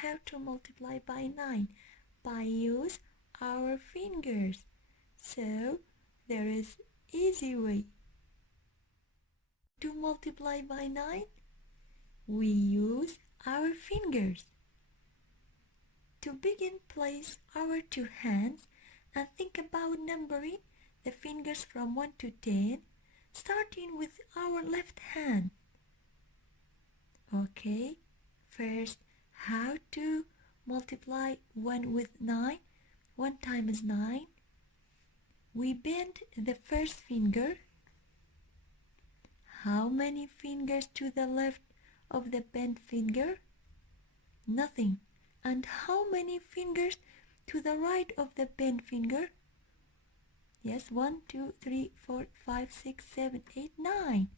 how to multiply by 9 by use our fingers. So there is easy way to multiply by 9. We use our fingers. To begin, place our two hands and think about numbering the fingers from 1 to 10, starting with our left hand. Okay, first, how to multiply 1 with 9? 1 times 9. We bend the first finger. How many fingers to the left of the bent finger? Nothing. And how many fingers to the right of the bent finger? Yes, 1, 2, 3, 4, 5, 6, 7, 8, 9.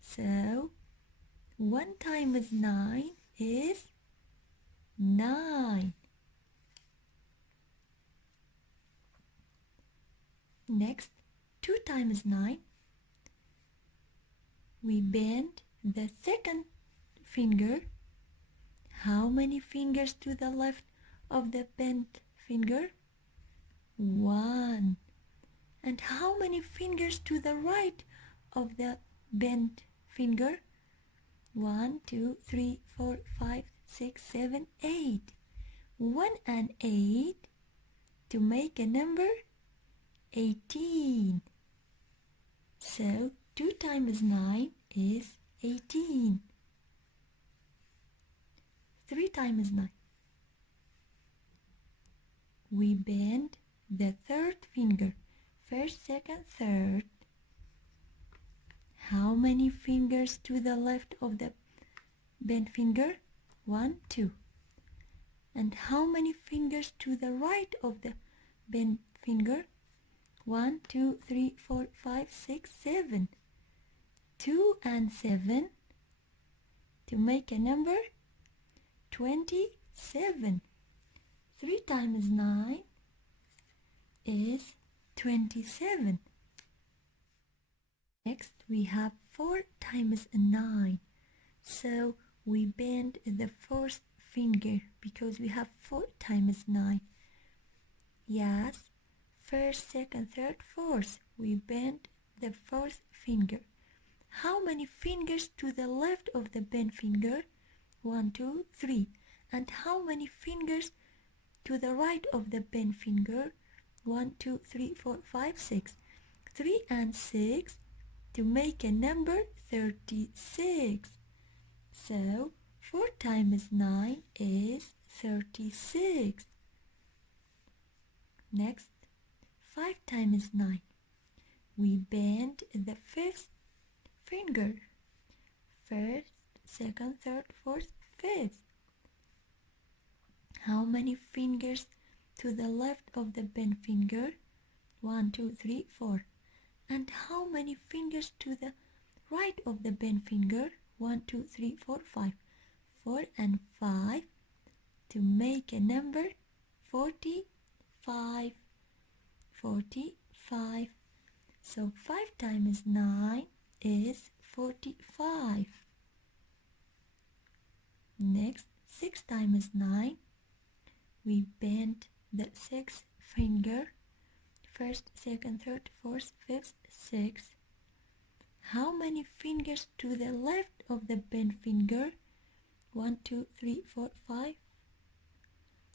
So 1 times 9 is 9. Next, 2 times 9. We bend the second finger. How many fingers to the left of the bent finger? 1. And how many fingers to the right of the bent finger? 1, 2, 3, 4, 5, 6, 7, 8. 1 and 8 to make a number 18. So 2 times 9 is 18. 3 times 9. We bend the third finger. First, second, third. How many fingers to the left of the bent finger? 1, 2. And how many fingers to the right of the bent finger? 1, 2, 3, 4, 5, 6, 7. 2 and 7 to make a number 27. 3 times 9 is 27. Next, we have 4 times 9. So we bend the fourth finger because we have 4 times 9. Yes, first, second, third, fourth. We bend the fourth finger. How many fingers to the left of the bent finger? 1, 2, 3. And how many fingers to the right of the bent finger? 1, 2, 3, 4, 5, 6. 3 and 6 to make a number 36. So 4 times 9 is 36. Next, 5 times 9. We bend the fifth finger. First, second, third, fourth, fifth. How many fingers to the left of the bent finger? 1, 2, 3, 4. And how many fingers to the right of the bent finger? 1, 2, 3, 4, 5. 4 and 5 to make a number 45. 45. So 5 times 9 is 45. Next, 6 times 9. We bend the sixth finger. First, second, third, fourth, fifth, sixth. How many fingers to the left of the bent finger? 1, 2, 3, 4, 5.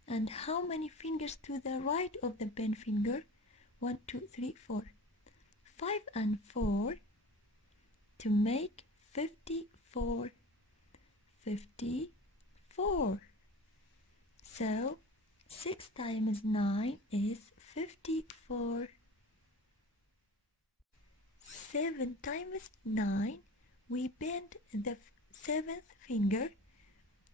And how many fingers to the right of the bent finger? 1, 2, 3, 4. 5 and 4 to make 54. 54. So 6 times 9 is 54. 7 times 9, we bend the seventh finger.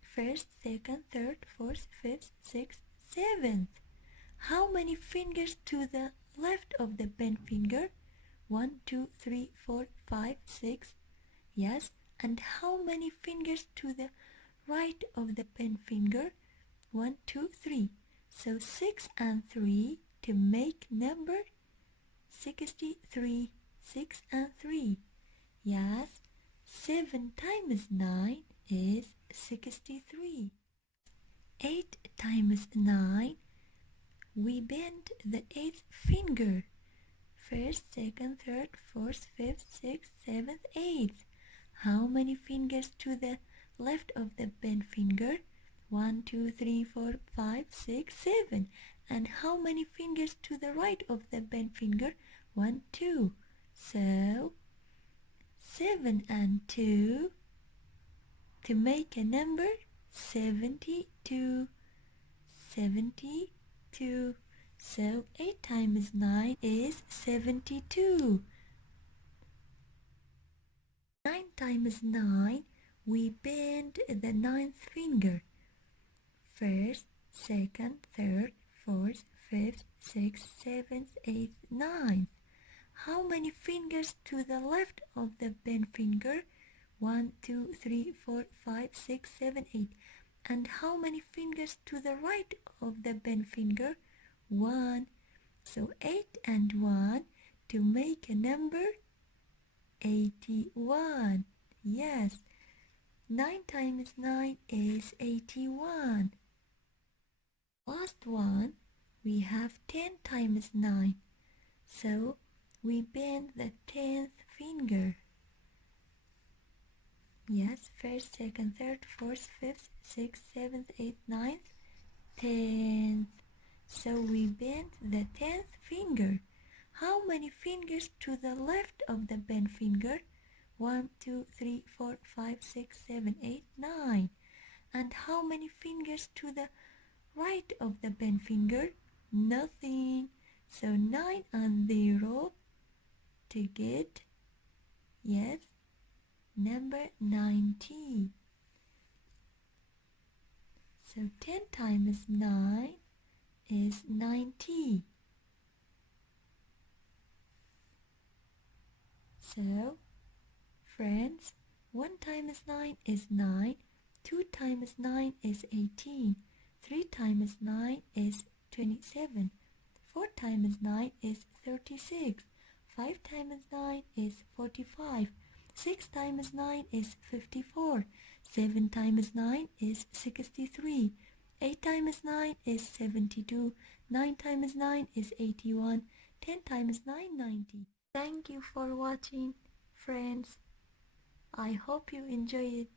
First, second, third, fourth, fifth, sixth, seventh. How many fingers to the left of the bent finger? 1, 2, 3, 4, 5, 6. Yes, and how many fingers to the right of the bent finger? 1, 2, 3. So 6 and 3 to make number 63. 6 and 3. Yes, 7 times 9 is 63. 8 times 9, we bend the 8th finger. First, second, third, fourth, fifth, sixth, seventh, eighth. How many fingers to the left of the bent finger? 1, 2, 3, 4, 5, 6, 7. And how many fingers to the right of the bent finger? 1, 2. So 7 and 2 to make a number 72. 72. So 8 times 9 is 72. 9 times 9, we bend the 9th finger. First, second, third, fourth, fifth, sixth, seventh, eighth, ninth. How many fingers to the left of the bent finger? 1, 2, 3, 4, 5, 6, 7, 8. And how many fingers to the right of the bent finger? 1. So 8 and 1 to make a number 81. Yes, 9 times 9 is 81. Last one, we have 10 times 9. So we bend the 10th finger. Yes, first, second, third, fourth, fifth, sixth, seventh, eighth, ninth, 10th. So we bend the 10th finger. How many fingers to the left of the bent finger? 1, 2, 3, 4, 5, 6, 7, 8, 9. And how many fingers to the right of the bent finger? Nothing. So 9 and 0 to get, yes, number 90. So 10 times 9 is 90. So, friends, 1 times 9 is 9, 2 times 9 is 18, 3 times 9 is 27, 4 times 9 is 36, 5 times 9 is 45, 6 times 9 is 54, 7 times 9 is 63, 8 times 9 is 72, 9 times 9 is 81, 10 times 9, 90. Thank you for watching, friends. I hope you enjoy it.